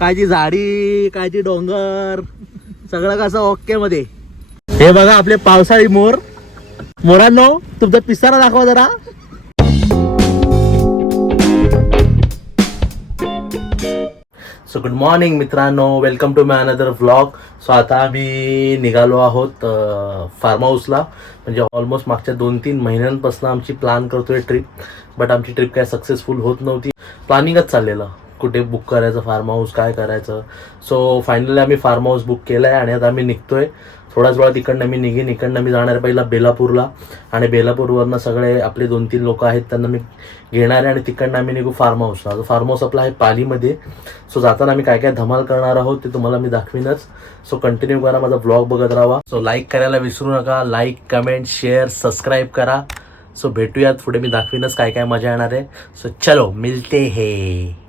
कायची झाडी, कायची डोंगर, सगळं कसं ओके मध्ये. हे बघा आपले पावसाळी मोर. मोरांनो तुमचा पिसारा दाखवा जरा. सो गुड मॉर्निंग मित्रांनो, welcome to my another vlog. So आता आम्ही निघालो आहोत फार्म हाऊसला. म्हणजे ऑलमोस्ट मागच्या 2-3 महिन्यांपासून आमची प्लॅन करतोय ट्रिप. बट आमची ट्रिप काय सक्सेसफुल होत नव्हती. प्लॅनिंगच चाललेलं कुठे बुक करायचं फार्म हाऊस, काय करायचं. सो फायनली आम्ही फार्म हाऊस बुक केलं आहे आणि आता आम्ही निघतोय. थोड्याच वेळात इकडनं मी निघेन. इकडनं मी जाणार पहिला बेलापूरला आणि बेलापूरवरनं सगळे आपले 2-3 लोक आहेत त्यांना मी घेणार आहे आणि तिकडनं आम्ही निघू फार्म हाऊसला. फार्म हाऊस आपला आहे पालीमध्ये. सो जाताना आम्ही काय काय धमाल करणार आहोत ते तुम्हाला मी दाखवीनच. सो कंटिन्यू करा, माझा ब्लॉग बघत राहा. सो लाईक करायला विसरू नका. लाईक, कमेंट, शेअर, सबस्क्राईब करा. सो भेटूयात पुढे, मी दाखवीनच काय काय मजा येणार आहे. सो चलो मिलते हे.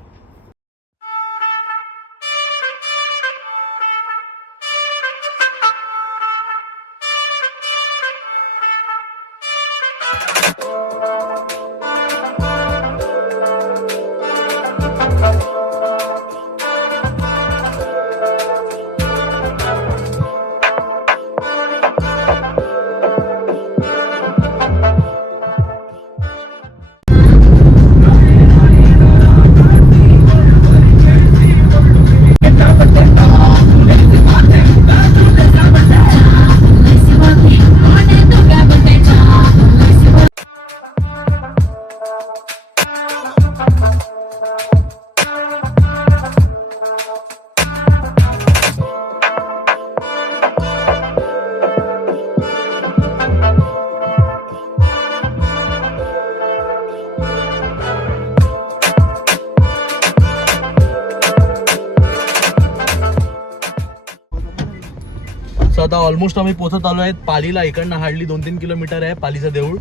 आता ऑलमोस्ट आम्ही पोहोचत आलो आहेत पालीला. इकडनं हार्डली 2-3 किलोमीटर आहे पालीचं देऊळ.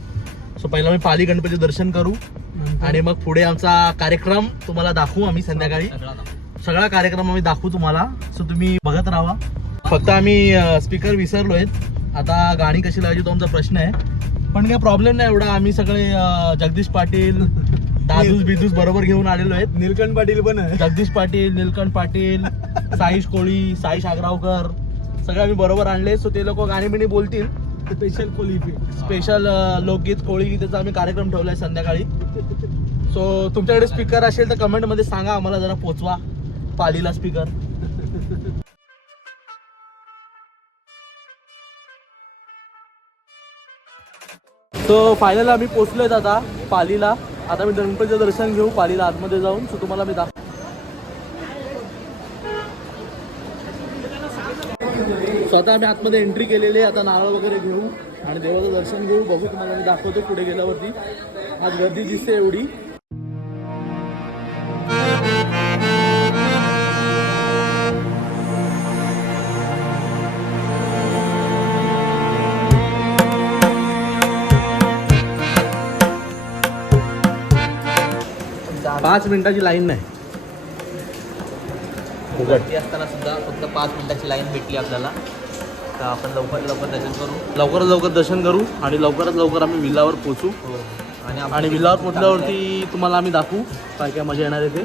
सो पहिला आम्ही पाली गणपती दर्शन करू आणि मग पुढे आमचा कार्यक्रम तुम्हाला दाखवू. आम्ही संध्याकाळी सगळा कार्यक्रम आम्ही दाखवू तुम्हाला. सो तुम्ही बघत राहा. फक्त आम्ही स्पीकर विसरलो आहेत. आता गाणी कशी लावायची तो आमचा प्रश्न आहे, पण काय प्रॉब्लेम नाही एवढा. आम्ही सगळे जगदीश पाटील, दादूस बिदूस बरोबर घेऊन आलेलो आहेत. नीलकंठ पाटील पण आहे. जगदीश पाटील, नीलकंठ पाटील, साईश कोळी, साईश आग्रावकर सगळे आम्ही बरोबर आणले. सो ते लोक गाणी बिणी बोलतील. स्पेशल कोळी, स्पेशल लोकगीत, कोळीगीताचा आम्ही कार्यक्रम ठेवलाय संध्याकाळी. सो तुमच्याकडे स्पीकर असेल तर कमेंट मध्ये सांगा, आम्हाला जरा पोचवा पालीला स्पीकर. सो फायनल आम्ही पोचलोय आता पालीला. आता मी गणपतीचं दर्शन घेऊ पालीला आतमध्ये जाऊन. सो तुम्हाला मी स्वतः आम्ही आतमध्ये एंट्री केलेली आहे. आता नारळ वगैरे घेऊ आणि देवाचं दर्शन घेऊ. बघू तुम्हाला मी दाखवतो पुढे गेल्यावरती. आज गर्दी दिसते एवढी. पाच मिनिटाची लाईन नाही. गर्दी असताना सुद्धा फक्त 5 मिनिटाची लाईन भेटली आपल्याला. तर आपण लवकरात लवकर दर्शन करू आणि लवकरात लवकर आम्ही विल्लावर पोचू. आणि विल्लावर पोचल्यावरती तुम्हाला आम्ही दाखवू काय काय मजा येणार आहे ते.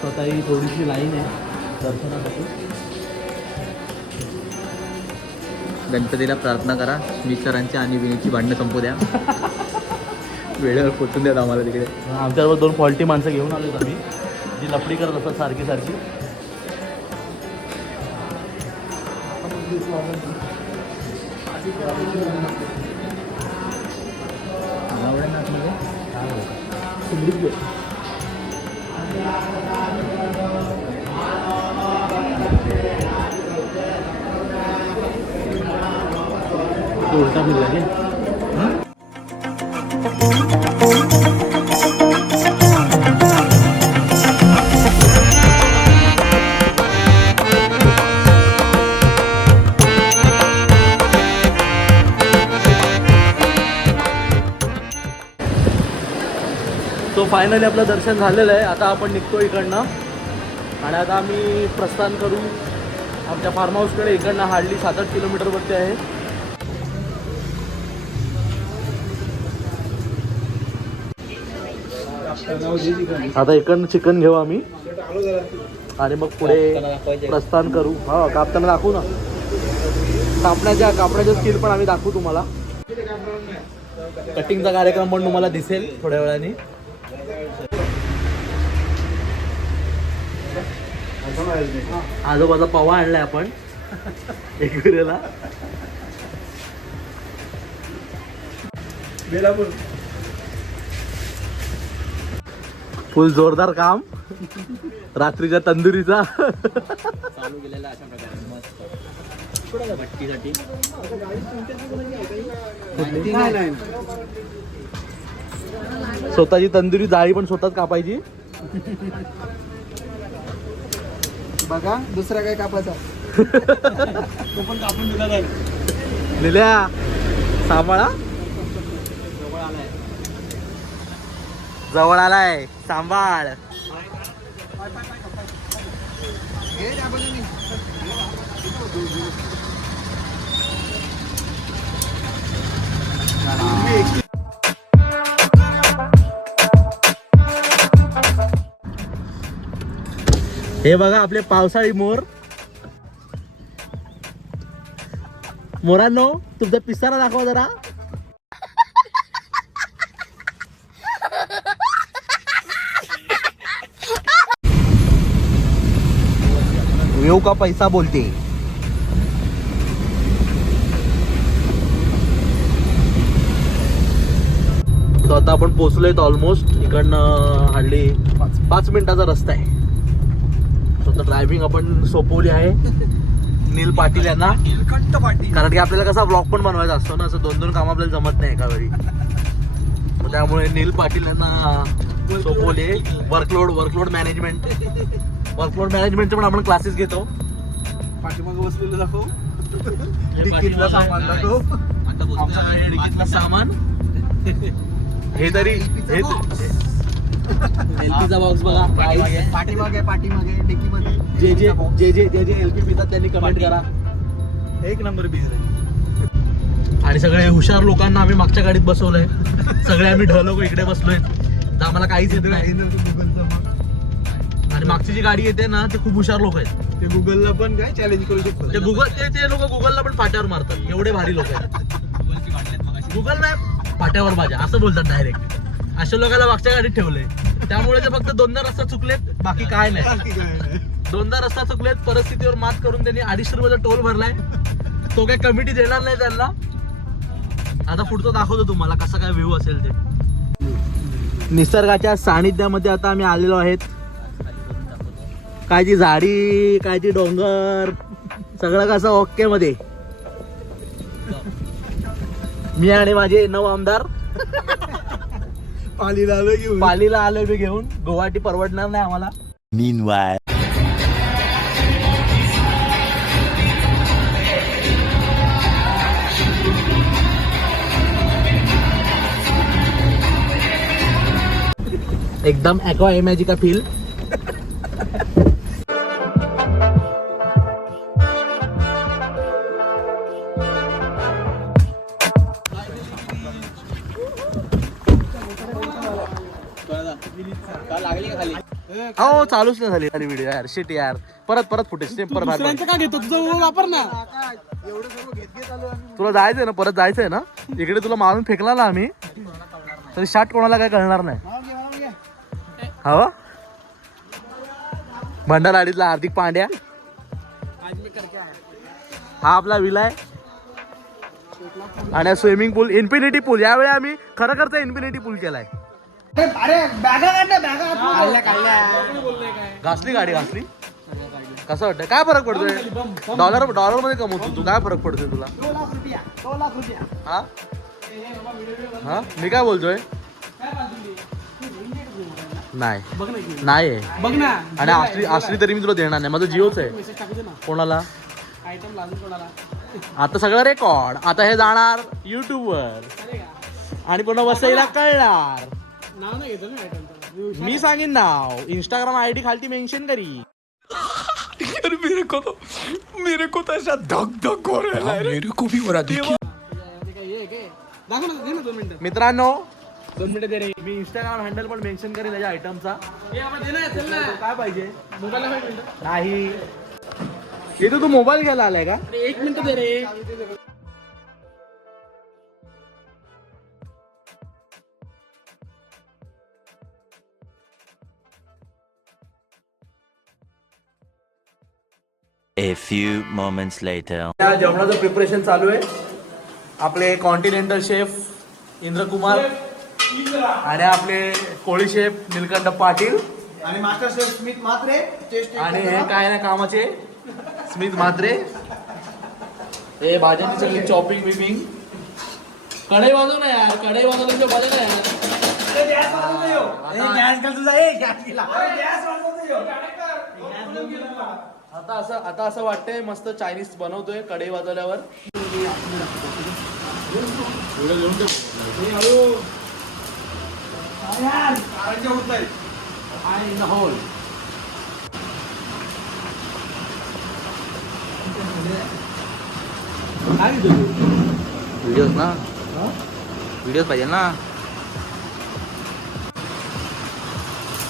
स्वतः ही थोडीशी लाईन आहे दर्शनासाठी. गणपतीला प्रार्थना करा मिस्टरांची आणि विनीची भांडणं संपू द्या. वेळेवर पोचून द्या आम्हाला तिकडे. आमच्याबरोबर 2 फॉल्टी माणसं घेऊन आलोत आम्ही, जी लफडी करत असतात सारखी सारखी. उलटा मिल लगे. तो फायनली आपलं दर्शन झालेलं आहे. आता आपण निघतो इकडनं आणि आता आम्ही प्रस्थान करू आमच्या फार्म हाऊसकडे. इकडनं हार्डली 7-8 किलोमीटरवरती आहे. आता इकडनं चिकन घेऊ आम्ही आणि मग पुढे प्रस्थान करू. हा कापताना दाखवू ना, कापण्याच्या स्किल पण आम्ही दाखवू तुम्हाला. कटिंगचा कार्यक्रम पण तुम्हाला दिसेल थोड्या वेळाने. आजोबाचा पवा आणलाय आपण एकविरेला. फुल जोरदार काम रात्रीच्या तंदुरीचा. चालू केलेला अशा प्रकारे मस्त भट्टीसाठी. स्वतःची तंदुरी जाळी पण स्वतःच कापायची. बघा दुसरा काय कापायचा तो पण कापून दिला जाईल. लिल्या सांभाळा, जवळ आलाय सांभाळ. हे बघा आपले पावसाळी मोर. मोरांनो तुमचा पिसारा दाखवा जरा. वेव का पैसा बोलते. तो आता आपण पोहोचलोय ऑलमोस्ट. इकडनं हार्डली 5 मिनिटाचा रस्ता आहे. स्वतः ड्रायव्हिंग आपण सोपवली आहे नील पाटील यांना. कारण की आपल्याला कसा ब्लॉग पण बनवायचा असतो ना, असं 2-2 काम आपल्याला जमत नाही एका वेळी. मग त्यामुळे नील पाटील यांना सोपवले. वर्कलोड मॅनेजमेंटचे पण आपण क्लासेस घेतो. पाठीमागे बसलेलं दाखव. डिक्कीतलं सामान दाखव. आमचा डिक्कीतलं सामान हे तरी एलपीचा बॉक्स बघा. पाठीमागे डिक्कीमध्ये जे एलपी पितात त्यांनी कमेंट करा. एक नंबर बीज रे. आणि सगळे हुशार लोकांना आम्ही मागच्या गाडीत बसवलंय. सगळे आम्ही ढोलक इकडे बसलोय. तर आम्हाला काहीच येत नाही. आणि मागची जी गाडी येते ना ते खूप हुशार लोक आहेत. ते गुगलला पण काय चॅलेंज करू शकतो. ते लोक गुगलला पण पाट्यावर मारतात. एवढे भारी लोक आहेत. गुगल मॅप पाट्यावर माझ्या असं बोलतात डायरेक्ट. अशा लोकांना मागच्या गाडीत ठेवलंय. त्यामुळे ते फक्त 2दा रस्ता चुकलेत, बाकी काय नाही. 2दा रस्ता चुकलेत. परिस्थितीवर मात करून त्यांनी 250 रुपयाचा टोल भरलाय. तो काय कमिटी देणार नाही त्यांना. आता पुढचं दाखवतो तुम्हाला कसा काय व्ह्यू असेल ते. निसर्गाच्या सानिध्यामध्ये आता आम्ही आलेलो आहेत. काय ती झाडी, काय ती डोंगर, सगळं कसं ओके मध्ये. मी आणि माझे 9 आमदार पालीला आलोय मी घेऊन. गुवाहाटी परवडणार नाही आम्हाला. एकदम ॲक्वा इमॅजिका फील. हो चालूच नाही झाली व्हिडिओ यार. शिट यार. परत फुटेज ते परत. का घेतो तुझा मोबाईल वापर ना. तुला जायचंय ना, परत जायचंय ना. इकडे तुला मारून फेकला ना आम्ही तरी शाट कोणाला काय कळणार नाही. हवा भंडारवाडीतला हार्दिक पांड्या. हा आपला विलाय. आणि स्विमिंग पूल इन्फिनिटी पूल. यावेळी आम्ही खरखरचा इन्फिनिटी पूल केलाय. घासली गाडी घासली. कसं वाटतंय? काय फरक पडतोय? डॉलर मध्ये कमवतो तू. काय फरक पडतोय तुला? 2 लाख रुपया. हा मी काय बोलतोय? नाही बघ ना. आणि असली तरी मी तुला देणार नाही. माझं जिओच आहे. कोणाला? आता सगळं रेकॉर्ड. आता हे जाणार YouTube वर आणि पुन्हा वसईला कळणार. मी सांगेन नाव. इंस्टाग्राम ID खालती मेन्शन करी. मेरे को तो ऐसा धक हो रहा है. मेरे को भी हो रहा है. मित्रांनो 2 मिनिटं दे रे. मी इंस्टाग्राम हँडल पण मेन्शन करेल त्याच्या आयटमचा. चल ना. काय पाहिजे? मोबाईलला 5 मिनिटं. नाही इथं तू मोबाईल घ्यायला आलाय का? अरे 1 minute they ray. A few moments later. या जेवणाचं प्रिपरेशन चालू आहे. आपले कॉन्टिनेंटल शेफ इंद्रकुमार आणि आपले कोळी शेफ निलकंठ पाटील आणि मास्टर शेफ स्मिथ मात्रे. आणि हे काय नाही कामाचे स्मिथ म्हात्रे. हे भाज्यांची सगळी चॉपिंग बिपिंग. कढई वाजव ना यार, कढई वाजवल्याशिवाय भाज्या नाही यार. आता असं वाटतंय मस्त चायनीज बनवतोय कढई वाजवल्यावर. व्हिडिओज ना, व्हिडिओज पाहिजे ना.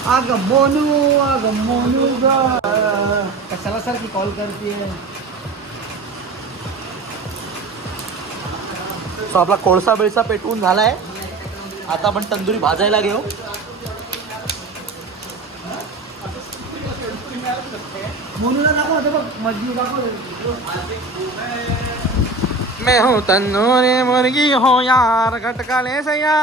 अगं मोनू ग कशाला सारखी कॉल करते. सो आपला कोळसा बिळसा पेटवून झालाय. आता आपण तंदुरी भाजायला घेऊ. मोनूला दाखव बघ, मजबूत दाखव. मैं हूँ तंदूरी मुर्गी हो यार खटकाले सैया.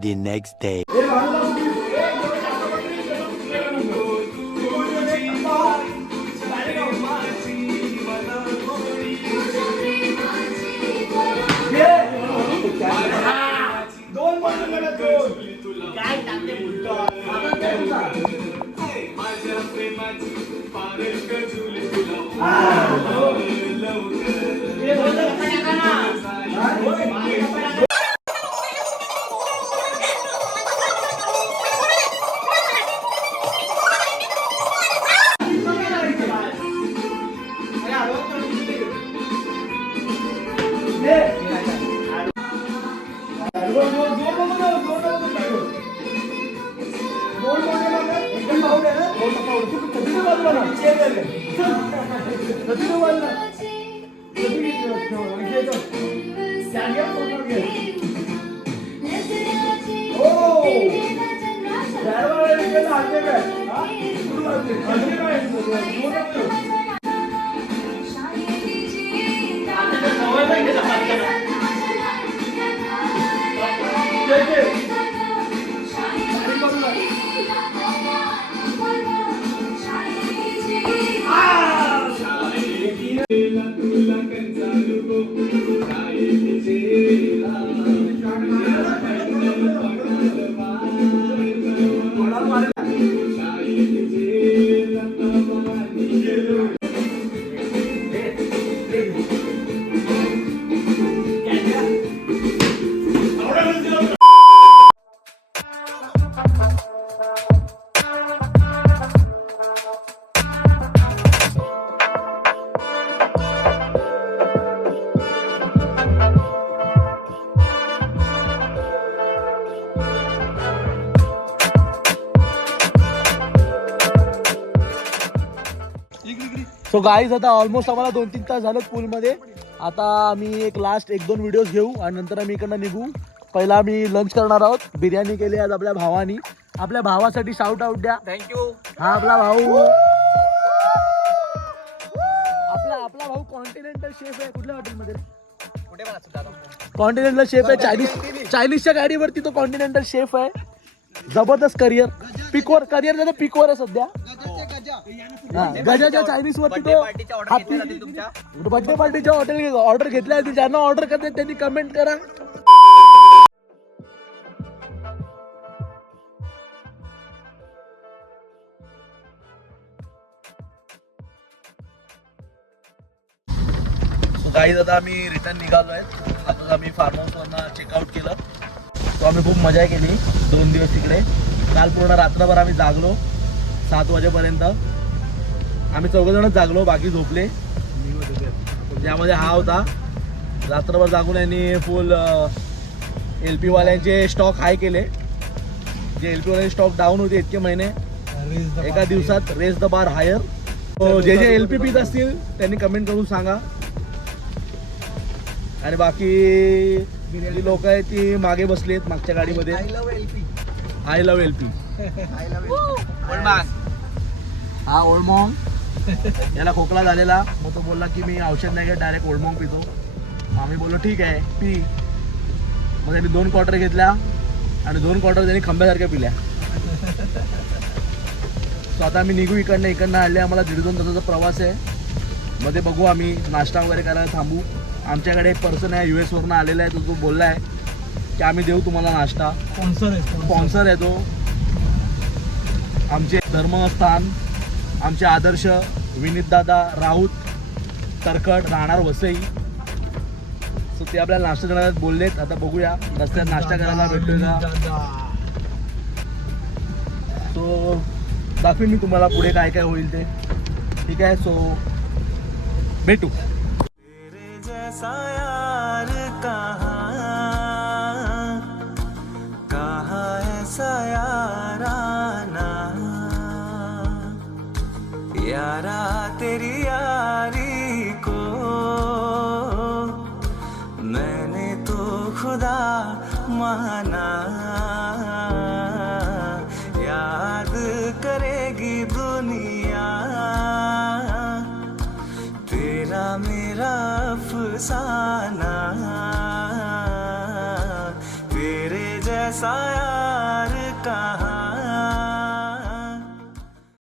The next day. So guys आता ऑलमोस्ट आम्हाला 2-3 तास झालं पूलमध्ये. आता आम्ही एक लास्ट 1-2 व्हिडिओज घेऊ आणि नंतर आम्ही इकडनं निघू. पहिला आम्ही लंच करणार आहोत. बिर्याणी केली आज आपल्या भावानी. आपल्या भावासाठी शाउट आउट द्या. थँक्यू. हा आपला भाऊ. आपला भाऊ कॉन्टिनेंटल शेफ आहे. कुठल्या हॉटेलमध्ये? कुठे पण असतो दादा. कॉन्टिनेंटल शेफ आहे. चायनीजच्या गाडीवरती तो कॉन्टिनेंटल शेफ आहे. जबरदस्त करिअर. पिकवर करिअर त्याचं पिकवर आहे सध्या. गजाच्या चायनीज वरती तो बर्थडे पार्टीच्या हॉटेल ऑर्डर घेतल्या. ज्यांना ऑर्डर करते त्यांनी कमेंट करा. गाईज आता आम्ही रिटर्न निघालो आहे. आता आम्ही फार्म हाऊसवरनं चेकआउट केलं. तो आम्ही खूप मजा केली 2 दिवस तिकडे. काल पूर्ण रात्रभर आम्ही जागलो 7 वाजेपर्यंत. आम्ही 4 जणच जागलो, बाकी झोपले. त्यामध्ये हा होता. रात्रभर जागून यांनी फुल LP वाल्यांचे स्टॉक हाय केले. जे LP वाल्यांचे स्टॉक डाऊन होते इतके महिने एका दिवसात. Raise the bar higher. जे जे LP पीत असतील त्यांनी कमेंट करून सांगा. आणि बाकी जी लोक आहेत ती मागे बसली आहेत मागच्या गाडीमध्ये. I love LP. हा ओल्डमॉंग. याला खोकला झालेला, मग तो बोलला की मी औषध नाही घेत, डायरेक्ट ओल्डमॉंग पितो. आम्ही बोललो ठीक आहे पी. मग त्यांनी 2 क्वार्टर घेतल्या आणि 2 क्वार्टर त्यांनी खंब्यासारख्या पिल्या. सो आता आम्ही निघू इकडनं आले. आम्हाला 1.5-2 तासाचा प्रवास आहे. मध्ये बघू आम्ही नाश्ता वगैरे करायला थांबू. आमच्याकडे एक पर्सन आहे US वरनं आलेला आहे. तो बोलला आहे की आम्ही देऊ तुम्हाला नाश्ता. स्पॉन्सर आहे तो. आमचे धर्मस्थान, आमचे आदर्श विनीतदादा राऊत तरकड, राहणार वसई. सो ते आपल्याला नाश्ता करायला बोललेत. आता बघूया रस्त्यात नाश्ता करायला भेटतोय का. सो दाखवीन मी तुम्हाला पुढे काय काय होईल ते. ठीक आहे. सो भेटू. यार कहाँ ऐसा याराना यारा तेरी यारी को मैंने तो खुदा माना. याद करेगी दुनिया तेरा मेरा अफसाना.